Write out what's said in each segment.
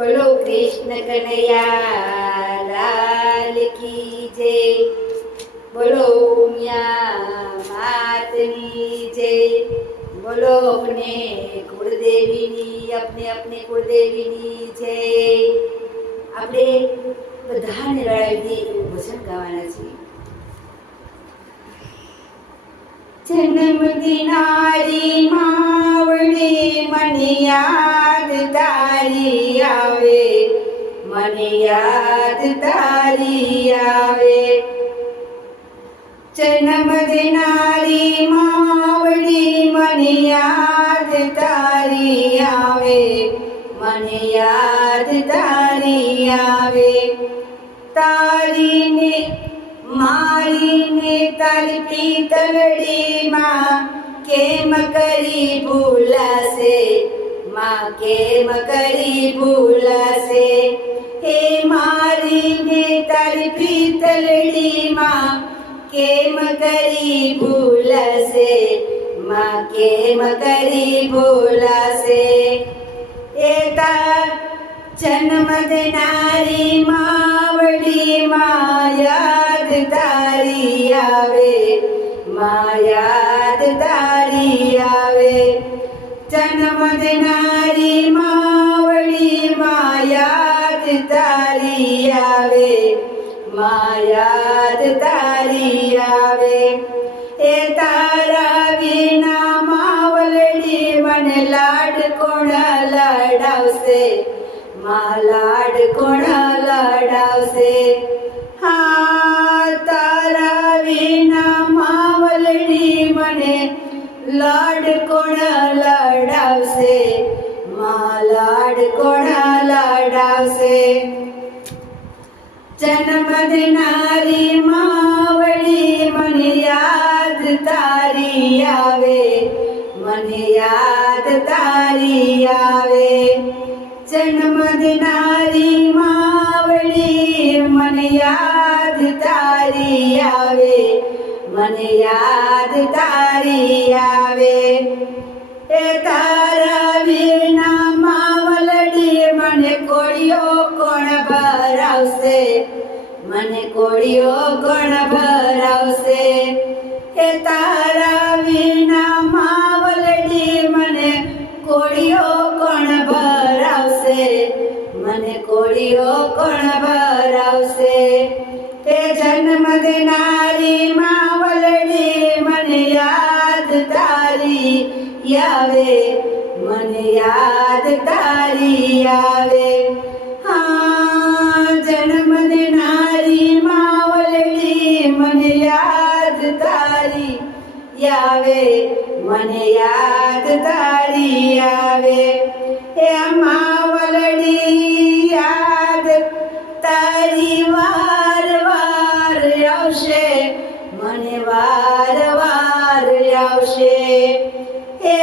બોલો કૃષ્ણ કનૈયા લાલ કી જય. બોલો ઉમિયા માતની જય. બોલો अपने કુળદેવીની જય. આપણે બધાને રડાવી દઈએ એવું ભજન ગાવાના છીએ. જન્મ દિનારી માવડે મને યાદ તારી આવે, મને યાદ તારી આવે. જન્મ દિનારી માવડી મને યાદ તારી આવે, મને યાદ તારી આવે. તારીને મારીને તારી પિતળડીમાં કેમ કરી ભૂલાશે, માં કેમ કરી ભૂલાશે. હે મારીને તારી પિતળડીમાં કેમ કરી ભૂલાશે, માં કેમ કરી ભૂલાશે. એ તાર જન્મ દેનારી માવડી માં યાદ તારી આવે, માં યાદ તારી આવે. જન્મ દેનારી માવડી માં યાદ તારી આવે, માં યાદ તારી આવે. એ તારા વિના માવલડી મને લાડ કોણ લડાવશે, માં લાડ કોણ લડાવશે. હા તારા વિના માવલડી મને લાડ કોણ લડાવશે, માં લાડ કોણ લડાવશે. જન્મ દેનારી માવડી મને યાદ તારી આવે, મને યાદ તારી આવે. જન્મ દેનારી માવડી મને યાદ તારી આવે, મને યાદ તારી આવે. એ તારા વિના માવલડી મને કોળિયો કોણ ભરાવશે, મને કોળિયો કોણ ભરાવશે. એ તારા વિના માવલડી મને કોળિયો કોણ ભરાવશે, મને કોળિયો કોણ ભરાવશે. તે જન્મ દેનારી માવલડી મને યાદ તારી આવે, મને યાદ તારી આવે. હા જન્મ દેનારી માવલડી મને યાદ તારી આવે, મને યાદ તારી આવે. એ માવલડી યાદ તારી વાર વાર આવશે, મને વાર વાર આવશે. એ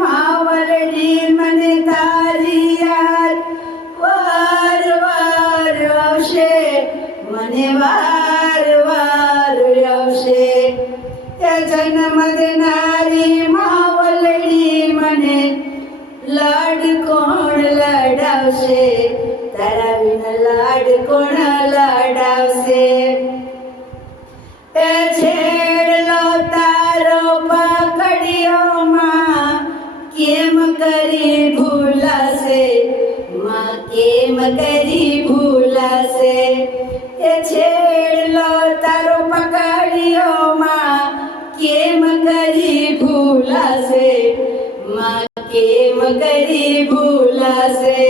માવલડી મને તારી યાદ વાર વાર આવશે, મને વાર વાર આવશે. એ જન્મ દેનારી માવલડી મને લાડ કોણ લડાવશે, તારા વિના લાડ કોણ લડાવશે. એ છેડલો તારો પકડ્યોમાં કેમ કરી ભૂલાશે, માં કેમ કરી ભૂલાશે. એ છેડલો તારો પકડ્યોમાં કેમ કરી ભૂલાશે, માં કેમ કરી ભૂલાશે.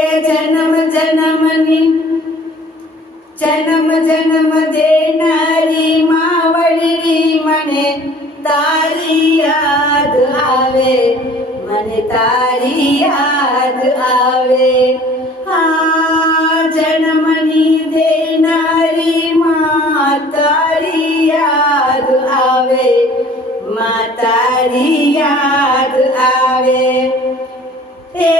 એ જન્મ જન્મ દેનારી માવડી મને તારી યાદ આવે, મને તારી યાદ આવે. હા જન્મની દેનારી માં તારી યાદ આવે, માં તારી યાદ આવે. એ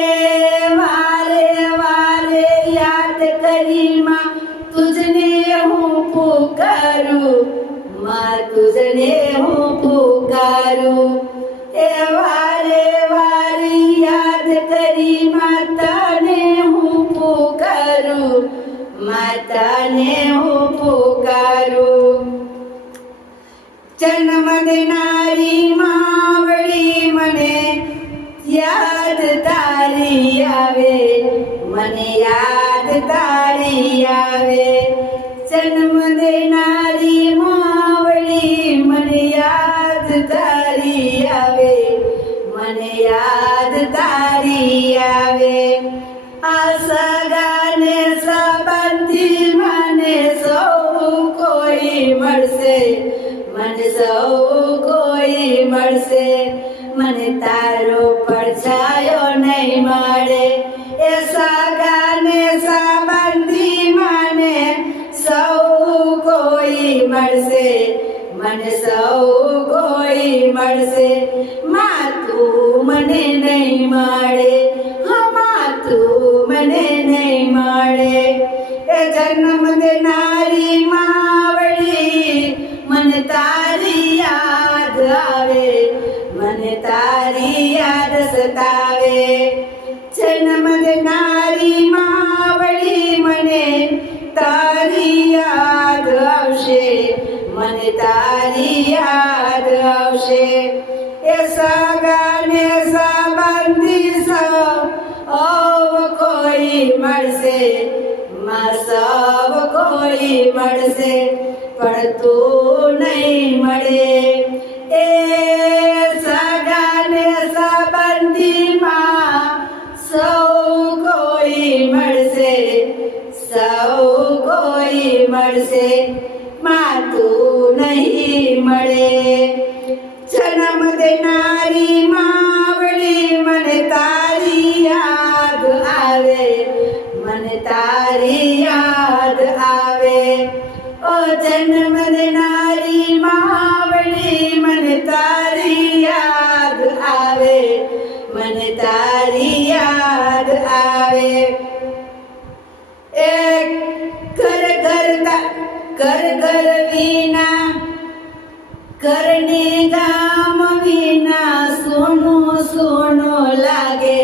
વારે વારે યાદ કરી માં તુજને હું પુકારું, માં તુજને હું પુકારું. એ વારે વારે યાદ કરી માં માતાને હું પુકારું, માતાને હું પુકારું. જન્મ દેનારી માવડી મને યાદ તારી આવે, મને યાદ તારી આવે. જન્મ દેનારી માવડી મને યાદ તારી આવે, મને યાદ તારી આવે. આ સગાને સંબંધી મને સૌ કોઈ મળશે, મને સૌ કોઈ મળશે. મને તારો પડછાયો નહીં મળે. એ સગાને સંબંધી મને સૌ કોઈ મળશે, મને સૌ કોઈ મળશે. માતું મને નહીં મળે, હા માતું મને નહીં મળે. એ જન્મ દેનારી માવડી મને તારી યાદ આવે, મને તારી યાદ સતાવે. જન્મ દેનારી માવડી મને તારી યાદ આવશે, મને તારી યાદ આવશે. એ સગાને સંબંધી સૌ કોઈ મળશે, માં સૌ કોઈ મળશે, પણ તું નહીં મળે. એ સગાને સંબંધીમાં સૌ કોઈ મળશે, સૌ કોઈ મળશે, માં તું નહીં મળે. જન્મ દેનારી માવડી મને તારી યાદ આવે, મને તારી યાદ આવે. ઓ જન્મ દેનારી માવડી મને તારી યાદ આવે, મને તારી યાદ આવે. એક ઘર ઘર વિના, ઘરની ગામ વિના સોનો સોનો લાગે,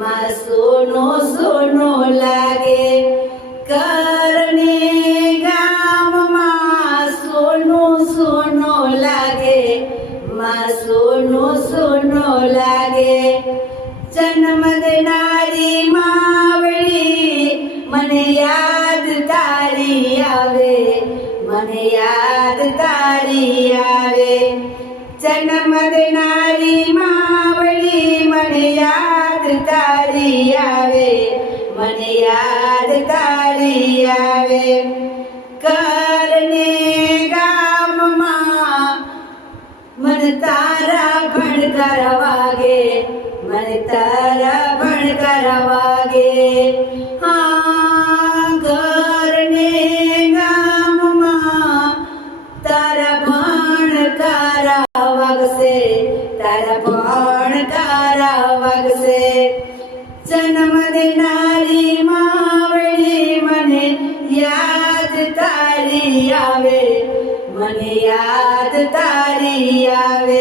માં સોનો સોનો લાગે. ઘરની ગામમાં સોનો સોનો લાગે, માં સોનો સોનો લાગે. જન્મ દેનારી માવડી મને યાદ તારી આવે, મને યાદ તારી આવે. જન્મ દેનારી માવડી મને યાદ તારી આવે, મને યાદ તારી આવે. ઘરને ગામમાં મને તારા ભણકાર વાગે, મને તારા ભણકાર વાગે. હા ઘરને ગામમાં તારા ભણકાર વાગશે, તારા ભણકાર વાગશે. જન્મ દેનારી માવડી મને યાદ તારી આવે, મને યાદ તારી આવે.